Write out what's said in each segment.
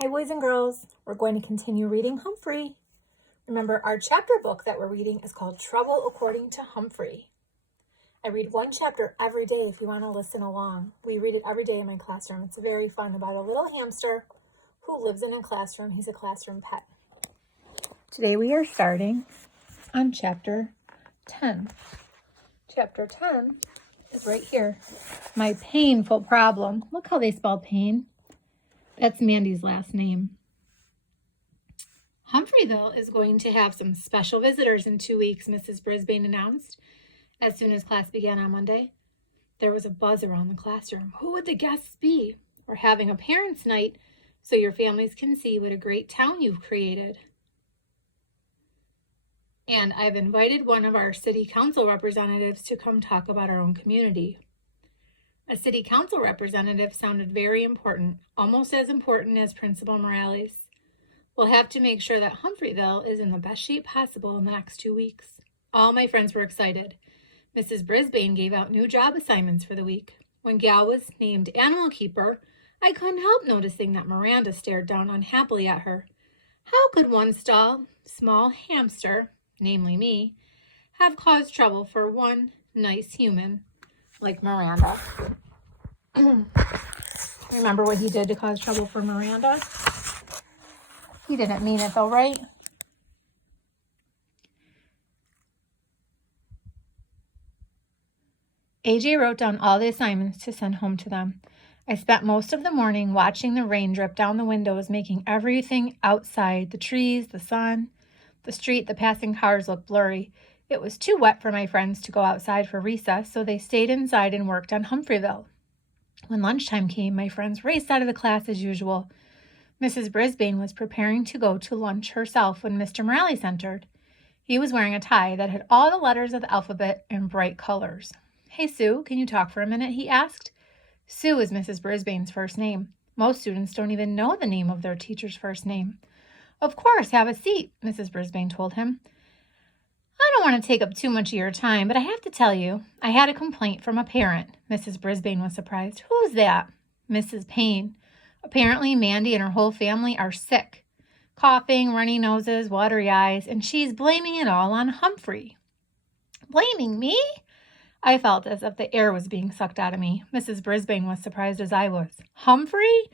Hi, boys and girls. We're going to continue reading Humphrey. Remember, our chapter book that we're reading is called Trouble According to Humphrey. I read one chapter every day if you want to listen along. We read it every day in my classroom. It's very fun, about a little hamster who lives in a classroom. He's a classroom pet. Today we are starting on chapter 10. Chapter 10 is right here. My painful problem. Look how they spell pain. That's Mandy's last name. Humphreyville is going to have some special visitors in 2 weeks, Mrs. Brisbane announced as soon as class began on Monday. There was a buzz around the classroom. Who would the guests be? We're having a parents' night so your families can see what a great town you've created. And I've invited one of our city council representatives to come talk about our own community. A city council representative sounded very important, almost as important as Principal Morales. We'll have to make sure that Humphreyville is in the best shape possible in the next 2 weeks. All my friends were excited. Mrs. Brisbane gave out new job assignments for the week. When Gal was named animal keeper, I couldn't help noticing that Miranda stared down unhappily at her. How could one small hamster, namely me, have caused trouble for one nice human like Miranda? Remember what he did to cause trouble for Miranda? He didn't mean it though, right? AJ wrote down all the assignments to send home to them. I spent most of the morning watching the rain drip down the windows, making everything outside, the trees, the sun, the street, the passing cars look blurry. It was too wet for my friends to go outside for recess, so they stayed inside and worked on Humphreyville. When lunchtime came, my friends raced out of the class as usual. Mrs. Brisbane was preparing to go to lunch herself when Mr. Morales entered. He was wearing a tie that had all the letters of the alphabet in bright colors. "Hey, Sue, can you talk for a minute?" he asked. Sue is Mrs. Brisbane's first name. Most students don't even know the name of their teacher's first name. "Of course, have a seat," Mrs. Brisbane told him. "I don't want to take up too much of your time, but I have to tell you, I had a complaint from a parent." Mrs. Brisbane was surprised. "Who's that?" "Mrs. Payne. Apparently, Mandy and her whole family are sick. Coughing, runny noses, watery eyes, and she's blaming it all on Humphrey." "Blaming me?" I felt as if the air was being sucked out of me. Mrs. Brisbane was surprised as I was. "Humphrey?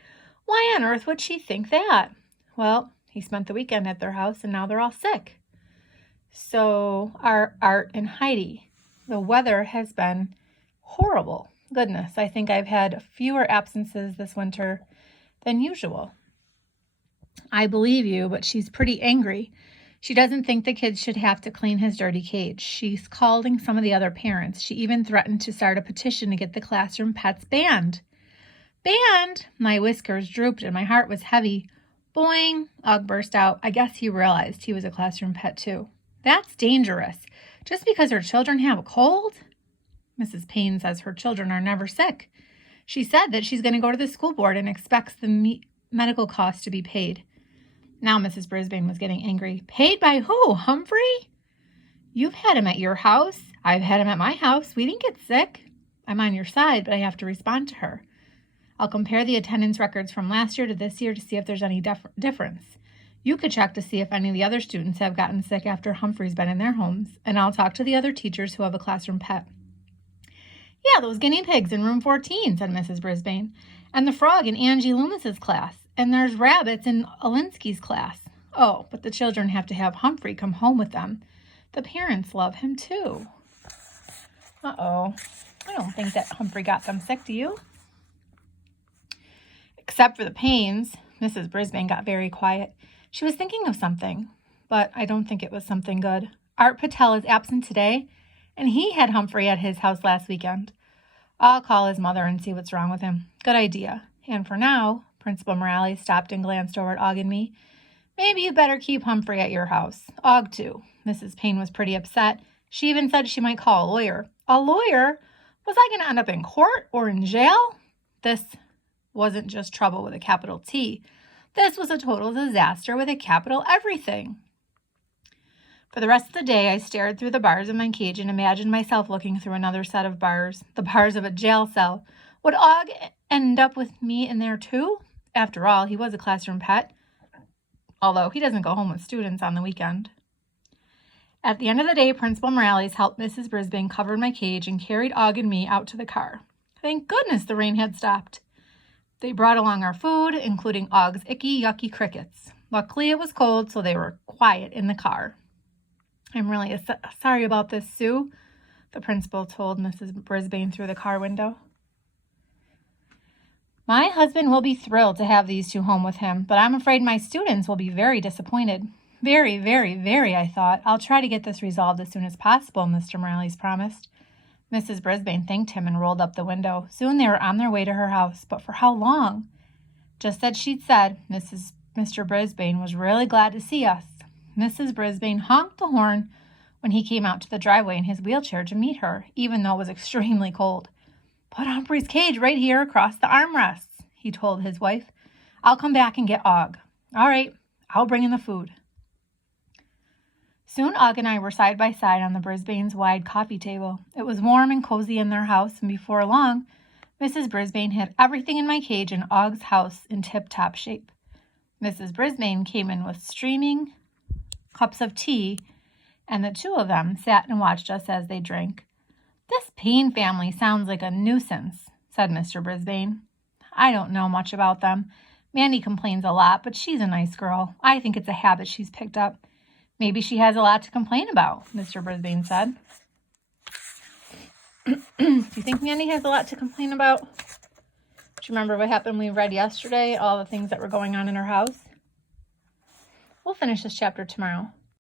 Why on earth would she think that?" "Well, he spent the weekend at their house, and now they're all sick." "So are Art and Heidi. The weather has been horrible. Goodness, I think I've had fewer absences this winter than usual." "I believe you, but she's pretty angry. She doesn't think the kids should have to clean his dirty cage. She's calling some of the other parents. She even threatened to start a petition to get the classroom pets banned." "Banned?" My whiskers drooped and my heart was heavy. "Boing," Og burst out. I guess he realized he was a classroom pet too. "That's dangerous. Just because her children have a cold?" Mrs. Payne says her children are never sick. She said that she's going to go to the school board and expects the medical costs to be paid. Now Mrs. Brisbane was getting angry. "Paid by who? Humphrey? You've had him at your house. I've had him at my house. We didn't get sick. I'm on your side, but I have to respond to her. I'll compare the attendance records from last year to this year to see if there's any difference. You could check to see if any of the other students have gotten sick after Humphrey's been in their homes, and I'll talk to the other teachers who have a classroom pet." "Yeah, those guinea pigs in room 14, said Mrs. Brisbane, "and the frog in Angie Loomis's class, and there's rabbits in Alinsky's class. Oh, but the children have to have Humphrey come home with them. The parents love him too." Uh-oh. I don't think that Humphrey got them sick, do you? Except for the Paynes. Mrs. Brisbane got very quiet. She was thinking of something, but I don't think it was something good. "Art Patel is absent today, and he had Humphrey at his house last weekend. I'll call his mother and see what's wrong with him." "Good idea. And for now," Principal Morales stopped and glanced over at Og and me, "maybe you better keep Humphrey at your house. Og, too." Mrs. Payne was pretty upset. She even said she might call a lawyer. A lawyer? Was I going to end up in court or in jail? This wasn't just trouble with a capital T. This was a total disaster with a capital everything. For the rest of the day, I stared through the bars of my cage and imagined myself looking through another set of bars, the bars of a jail cell. Would Og end up with me in there too? After all, he was a classroom pet, although he doesn't go home with students on the weekend. At the end of the day, Principal Morales helped Mrs. Brisbane cover my cage and carried Og and me out to the car. Thank goodness the rain had stopped. They brought along our food, including Og's icky, yucky crickets. Luckily, it was cold, so they were quiet in the car. I'm really sorry about this, Sue, the principal told Mrs. Brisbane through the car window. My husband will be thrilled to have these two home with him, but I'm afraid my students will be very disappointed. Very, very, very, I thought. I'll try to get this resolved as soon as possible, Mr. Morales promised. Mrs. Brisbane thanked him and rolled up the window. Soon they were on their way to her house, but for how long? Just as she'd said, Mr. Brisbane was really glad to see us. Mrs. Brisbane honked the horn when he came out to the driveway in his wheelchair to meet her, even though it was extremely cold. Put Humphrey's cage right here across the armrests, he told his wife. I'll come back and get Og. All right, I'll bring in the food. Soon Og and I were side by side on the Brisbane's wide coffee table. It was warm and cozy in their house, and before long, Mrs. Brisbane had everything in my cage and Og's house in tip-top shape. Mrs. Brisbane came in with streaming cups of tea, and the two of them sat and watched us as they drank. This Payne family sounds like a nuisance, said Mr. Brisbane. I don't know much about them. Mandy complains a lot, but she's a nice girl. I think it's a habit she's picked up. Maybe she has a lot to complain about, Mr. Brisbane said. Do you think Mandy has a lot to complain about? Do you remember what happened we read yesterday? All the things that were going on in her house? We'll finish this chapter tomorrow.